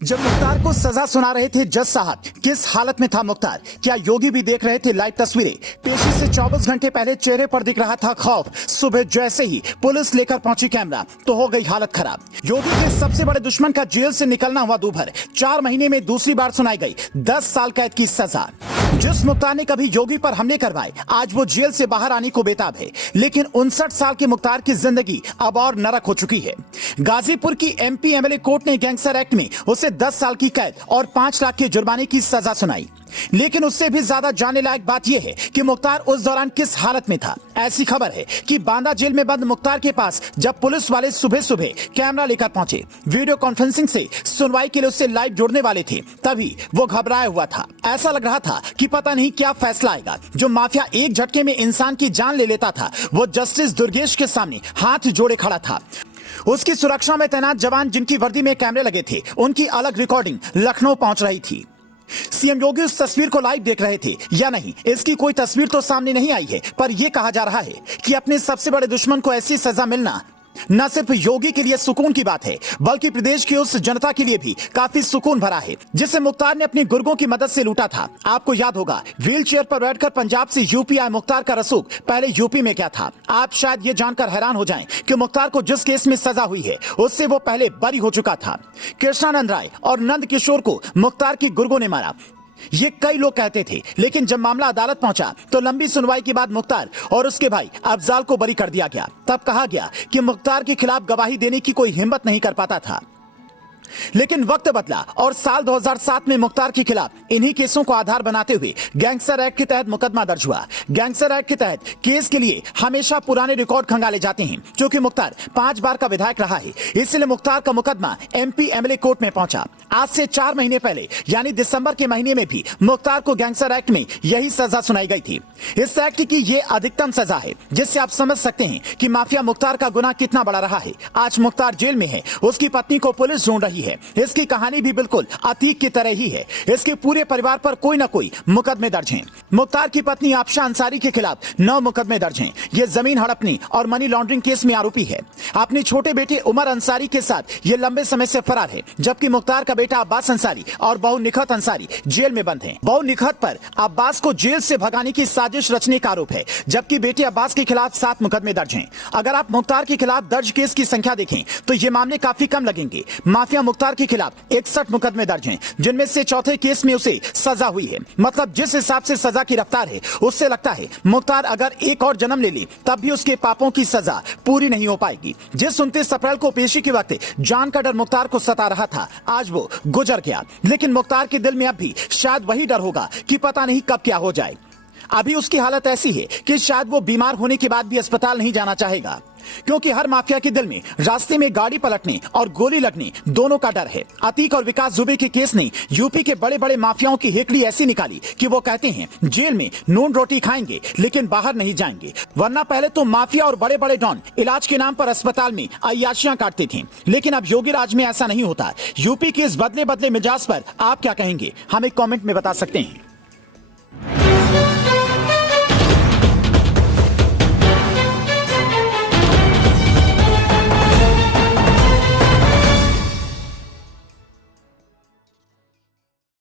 जब मुख्तार को सजा सुना रहे थे जज साहब, किस हालत में था मुख्तार? क्या योगी भी देख रहे थे लाइव तस्वीरें? पेशी से 24 घंटे पहले चेहरे पर दिख रहा था खौफ। सुबह जैसे ही पुलिस लेकर पहुंची कैमरा तो हो गई हालत खराब। योगी के सबसे बड़े दुश्मन का जेल से निकलना हुआ दूभर। 4 महीने में दूसरी बार सुनाई गई 10 साल कैद की सजा। जिस मुख्तार ने कभी योगी पर हमले करवाए, आज वो जेल से बाहर आने को बेताब है। लेकिन 59 साल के मुख्तार की जिंदगी अब और नरक हो चुकी है। गाजीपुर की एमपी एमएलए कोर्ट ने गैंगस्टर एक्ट में उसे 10 साल की कैद और 5 लाख के जुर्माने की सजा सुनाई। लेकिन उससे भी ज्यादा जानने लायक बात यह है कि मुख्तार उस दौरान किस हालत में था। ऐसी खबर है कि बांदा जेल में बंद मुख्तार के पास जब पुलिस वाले सुबह सुबह कैमरा लेकर पहुंचे, वीडियो कॉन्फ्रेंसिंग से सुनवाई के लिए उससे लाइव जोड़ने वाले थे, तभी वो घबराया हुआ था। ऐसा लग रहा था कि पता नहीं क्या फैसला आएगा। जो माफिया एक झटके में इंसान की जान ले लेता था, वो जस्टिस दुर्गेश के सामने हाथ जोड़े खड़ा था। उसकी सुरक्षा में तैनात जवान जिनकी वर्दी में कैमरे लगे थे, उनकी अलग रिकॉर्डिंग लखनऊ पहुंच रही थी। सीएम योगी उस तस्वीर को लाइव देख रहे थे या नहीं, इसकी कोई तस्वीर तो सामने नहीं आई है, पर यह कहा जा रहा है कि अपने सबसे बड़े दुश्मन को ऐसी सजा मिलना न सिर्फ योगी के लिए सुकून की बात है, बल्कि प्रदेश की उस जनता के लिए भी काफी सुकून भरा है, जिसे मुख्तार ने अपने गुर्गों की मदद से लूटा था। आपको याद होगा, व्हील चेयर पर बैठकर पंजाब से यूपी आए मुख्तार का रसूख पहले यूपी में क्या था। आप शायद ये जानकर हैरान हो जाएं कि मुख्तार को जिस केस में सजा हुई है, उससे वो पहले बरी हो चुका था। कृष्णानंद राय और नंद किशोर को मुख्तार की गुर्गों ने मारा, ये कई लोग कहते थे। लेकिन जब मामला अदालत पहुंचा तो लंबी सुनवाई के बाद मुख्तार और उसके भाई अफजाल को बरी कर दिया गया। तब कहा गया कि मुख्तार के खिलाफ गवाही देने की कोई हिम्मत नहीं कर पाता था। लेकिन वक्त बदला और साल 2007 में मुख्तार के खिलाफ इन्हीं केसों को आधार बनाते हुए गैंगस्टर एक्ट के तहत मुकदमा दर्ज हुआ। गैंगस्टर एक्ट के तहत केस के लिए हमेशा पुराने रिकॉर्ड खंगाले जाते हैं। क्योंकि मुख्तार 5 बार का विधायक रहा है, इसलिए मुख्तार का मुकदमा एमपी एमएलए कोर्ट में पहुंचा। आज से 4 महीने पहले यानी दिसंबर के महीने में भी मुख्तार को गैंगस्टर एक्ट में यही सजा सुनाई गई थी। इस एक्ट की ये अधिकतम सजा है, जिससे आप समझ सकते हैं कि माफिया मुख्तार का गुनाह कितना बड़ा रहा है। आज मुख्तार जेल में है, उसकी पत्नी को पुलिस ढूंढ रही है। इसकी कहानी भी बिल्कुल अतीक की तरह ही है। इसके पूरे परिवार पर कोई न कोई मुकदमे दर्ज हैं। मुख्तार की पत्नी आफशा अंसारी के खिलाफ 9 मुकदमे दर्ज हैं। ये जमीन हड़पने और मनी लॉन्ड्रिंग केस में आरोपी है। अपने छोटे बेटे उमर अंसारी के साथ ये लंबे समय से फरार है, जबकि मुख्तार का बेटा अब्बास अंसारी और बहू निखत अंसारी जेल में बंद हैं। बहू निखत पर अब्बास को जेल से भगाने की साजिश रचने का आरोप है, जबकि बेटे अब्बास के खिलाफ 7 मुकदमे दर्ज हैं। अगर आप मुख्तार के खिलाफ दर्ज केस की संख्या देखें तो ये मामले काफी कम लगेंगे। माफिया मुख्तार के खिलाफ 61 मुकदमे दर्ज हैं, जिनमें से चौथे केस में उसे सजा हुई है। मतलब जिस हिसाब से सजा की रफ्तार है, उससे लगता है मुख्तार अगर एक और जन्म ले ले तब भी उसके पापों की सजा पूरी नहीं हो पाएगी। जिस 29 अप्रैल को पेशी के वक्त जान का डर मुख्तार को सता रहा था, आज वो गुजर गया। लेकिन मुख्तार के दिल में अब भी शायद वही डर होगा कि पता नहीं कब क्या हो जाए। अभी उसकी हालत ऐसी है कि शायद वो बीमार होने के बाद भी अस्पताल नहीं जाना चाहेगा, क्योंकि हर माफिया के दिल में रास्ते में गाड़ी पलटने और गोली लगने दोनों का डर है। अतीक और विकास दुबे के केस ने यूपी के बड़े बड़े माफियाओं की हेकड़ी ऐसी निकाली कि वो कहते हैं जेल में नून रोटी खाएंगे लेकिन बाहर नहीं जाएंगे। वरना पहले तो माफिया और बड़े बड़े डॉन इलाज के नाम पर अस्पताल में अय्याशियां काटते थे, लेकिन अब योगी राज में ऐसा नहीं होता। यूपी के इस बदले बदले मिजाज पर आप क्या कहेंगे, हमें कॉमेंट में बता सकते हैं।